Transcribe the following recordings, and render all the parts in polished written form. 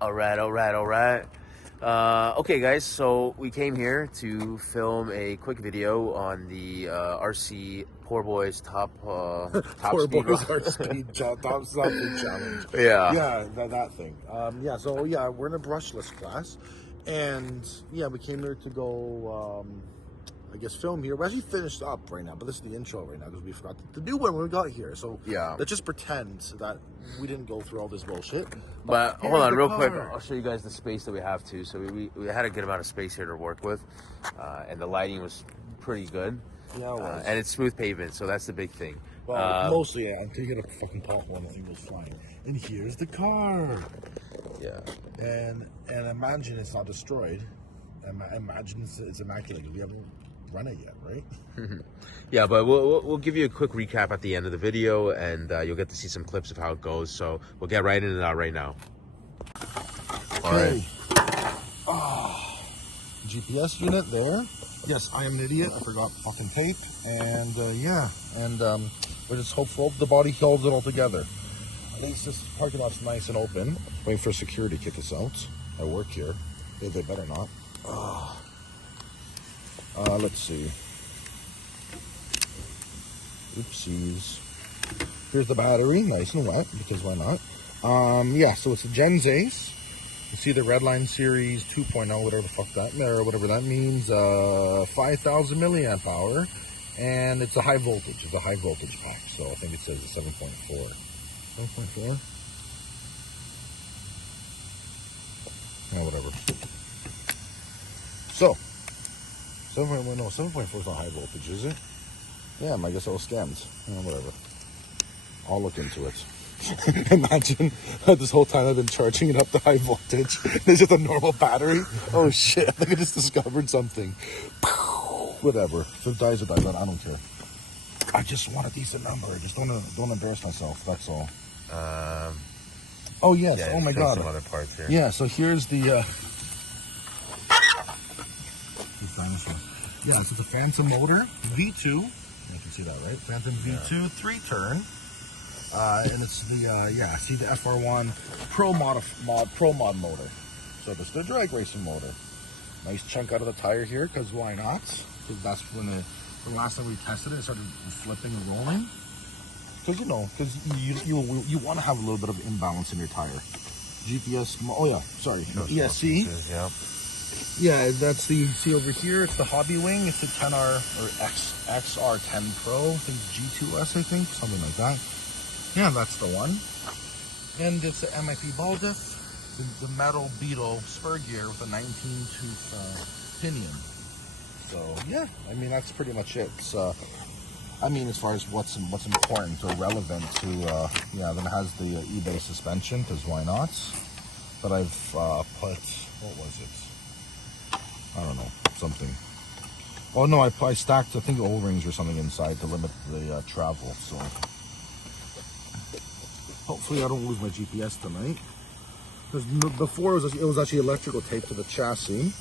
All right. Okay, guys, so we came here to film a quick video on the RC Poor Boys top Poor speed Boys run. are speed top speed challenge. Yeah. Yeah, that thing. So we're in a brushless class, and yeah, we came here to go. I guess film here. We're actually finished up right now, but this is the intro right now because we forgot to do one when we got here. So Yeah. let's just pretend that we didn't go through all this bullshit. But hold here's on, the real car. quick. I'll show you guys the space that we have too. So we had a good amount of space here to work with, and the lighting was pretty good. Yeah, it was. And it's smooth pavement, so that's the big thing. Well, mostly, yeah, until you get a fucking pop one, the thing goes flying. And here's the car. Yeah. And imagine it's not destroyed. Imagine it's immaculate. We haven't run it yet, right? Yeah, but we'll give you a quick recap at the end of the video, and you'll get to see some clips of how it goes. So we'll get right into that right now. All right. GPS unit there. Yes, I am an idiot. I forgot fucking tape. And we're just hopeful the body holds it all together. At least this parking lot's nice and open. Waiting for security to kick us out. I work here. They better not. Let's see. Oopsies. Here's the battery, nice and wet, because why not? So it's a Gen Ace. You see the Redline Series 2.0, whatever the fuck that, or whatever that means. 5,000 milliamp hour, and it's a high voltage. It's a high voltage pack, so I think it says 7.4. 7.4. Yeah, whatever. So, 7.4 is not high voltage, is it? Yeah, I guess I was scammed. Whatever. I'll look into it. Imagine this whole time I've been charging it up to high voltage. There's just a normal battery. Oh shit, I think I just discovered something. Whatever. If it dies, it dies. I don't care. I just want a decent number. I just don't embarrass myself. That's all. Oh yes. Yeah, oh my god. Some other parts here. Yeah. So here's the. Dinosaur. Yeah. So it's a Phantom motor V2. You can see that, right? Phantom V2 3-turn. And it's the see the FR1 Pro mod motor. So this is the drag racing motor. Nice chunk out of the tire here, because why not? Because that's when the last time we tested it started flipping and rolling. Because you want to have a little bit of imbalance in your tire. GPS. Oh yeah, sorry. ESC. Yeah, that's the, see over here, it's the hobby wing. It's the 10R or XR10 Pro. I think G2S, I think, something like that. Yeah, that's the one. And it's the MIP ball diff, the metal Beetle spur gear with a 19-tooth pinion. So yeah, I mean that's pretty much it. I mean, as far as what's important or relevant to then it has the eBay suspension, because why not? But I've put, what was it? I don't know, something. Oh no, I stacked, I think, O-rings or something inside to limit the travel. So hopefully I don't lose my GPS tonight. Because before it was actually electrical tape to the chassis,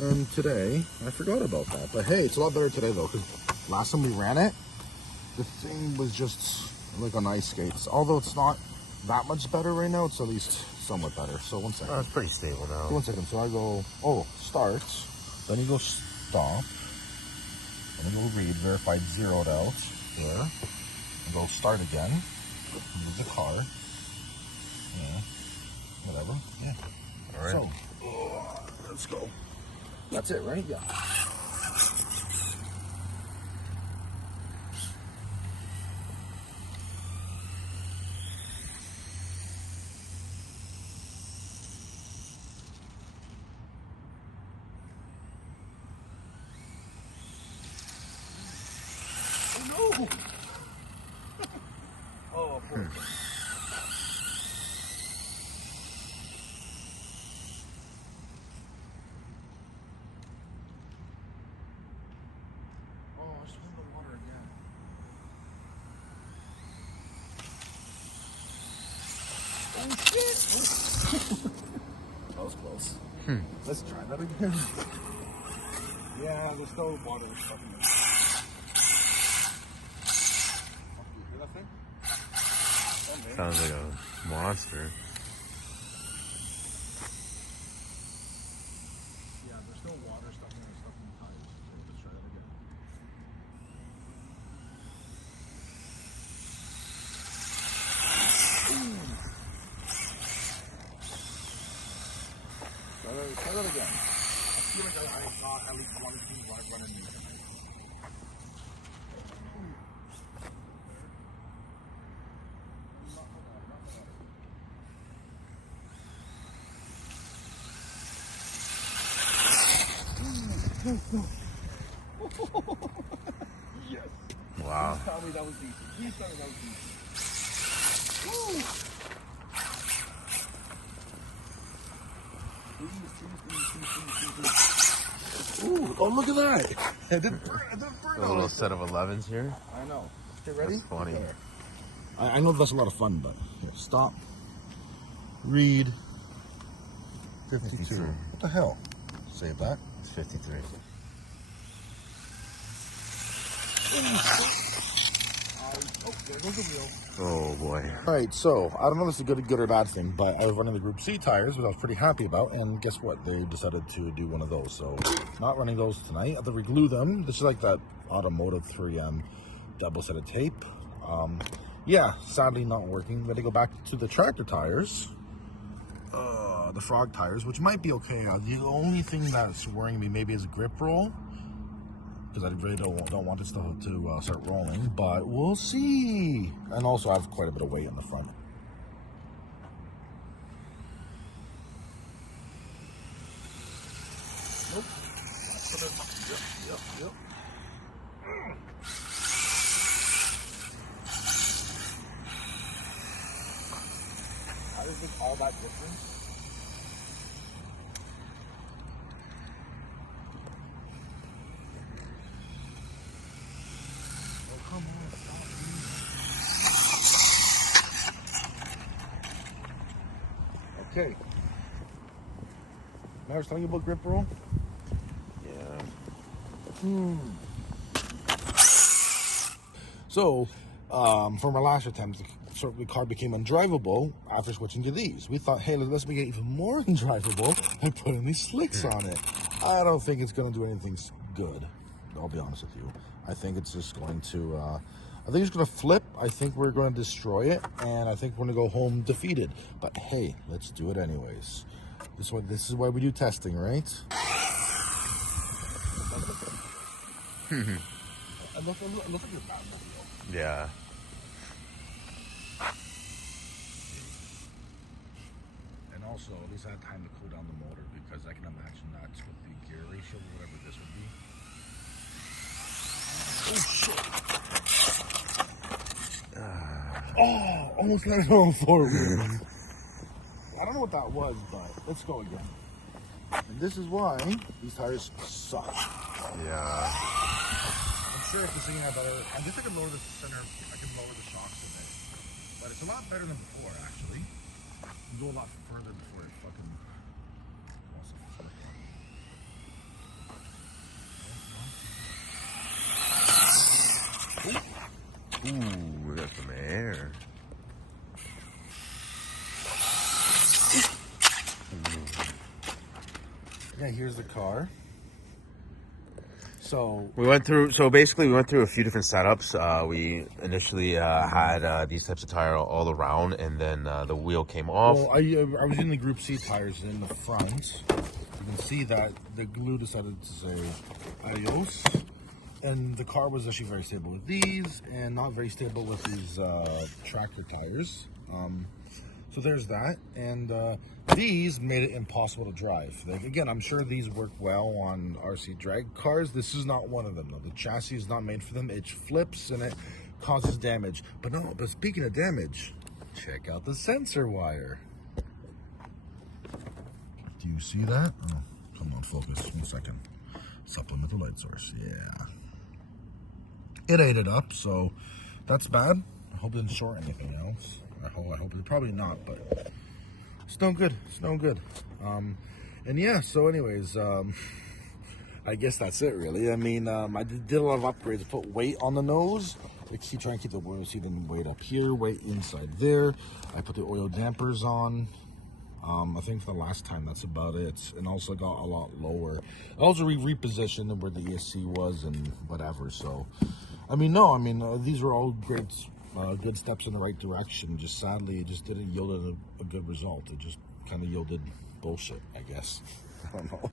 and today I forgot about that. But hey, it's a lot better today though, because last time we ran it, the thing was just like on ice skates. Although it's not that much better right now, it's at least somewhat better. So 1 second. Oh, it's pretty stable now. 1 second. So I go, start. Then you go stop. Then you go read, verified, zeroed out. There. And go start again. Move the car. Yeah. Whatever. Yeah. All right. So, let's go. That's it, right? Yeah. No! Oh, poor thing. Oh, I just went in the water again. Oh, shit! That was close. Let's try that again. Yeah, there's no water stuff in there. Sounds like a monster. still water stuck in the tires. Let's try that again. Try that again. I feel like I got at least one or two running in tonight. Yes. Wow. Please tell me that was decent. Please tell me that was decent. Ooh, oh look at that! It didn't burn. It didn't burn. A little set of 11s here. I know. Okay, ready? That's funny. Okay. I know that's a lot of fun, but here, stop. Read. 52. What the hell? Save that. It's 53. Oh, there goes the wheel. Oh boy. All right, so I don't know if this is a good or bad thing, but I was running the Group C tires, which I was pretty happy about, and guess what? They decided to do one of those, so not running those tonight. I have to reglue them. This is like that automotive 3M double set of tape. Yeah, sadly not working. Got to go back to the tractor tires, the Frog tires, which might be okay. The only thing that's worrying me maybe is grip roll, because I really don't want this to start rolling, but we'll see. And also I have quite a bit of weight in the front. Nope. Yep. How does it all that difference? Okay. Now I was telling you about grip roll? Yeah. So, for my last attempt, the car became undrivable after switching to these. We thought, hey, let's make it even more undrivable by putting these slicks on it. I don't think it's going to do anything good. I'll be honest with you. I think it's just going to, I think it's going to flip. I think we're going to destroy it, and I think we're going to go home defeated. But hey, let's do it anyways. This is why we do testing, right? It looks like you're bad. Yeah. And also, at least I had time to cool down the motor, because I can imagine that's with the gear ratio, whatever this would be. Oh shit! Oh, almost let it on four wheels. I don't know what that was, but let's go again. And this is why these tires suck. Yeah. I'm sure if this thing had better, I guess I can lower the center, I can lower the shocks in it. But it's a lot better than before, actually. You can go a lot further before it fucking wants to flip on. Ooh, we got some air. Yeah, here's the car. So basically we went through a few different setups. We initially had these types of tire all around, and then the wheel came off. well, I was in the Group C tires in the front. You can see that the glue decided to say adios. And the car was actually very stable with these, and not very stable with these tractor tires. So there's that, and these made it impossible to drive. Like, again, I'm sure these work well on RC drag cars. This is not one of them, though. The chassis is not made for them. It flips and it causes damage. But speaking of damage, check out the sensor wire. Do you see that? Oh, come on, focus. 1 second. Supplemental light source. Yeah. It ate it up, so that's bad. I hope it didn't short anything else. I hope it's probably not, but it's no good. It's no good. And yeah, so anyways, I guess that's it really. I mean, I did a lot of upgrades. I put weight on the nose. I try and keep the wheel seat and weight up here, weight inside there. I put the oil dampers on. I think for the last time, that's about it. And also got a lot lower. Also repositioned where the ESC was and whatever. So, I mean, no, I mean, these are all great, good steps in the right direction. Just sadly, it just didn't yield a good result. It just kind of yielded bullshit, I guess. I don't know.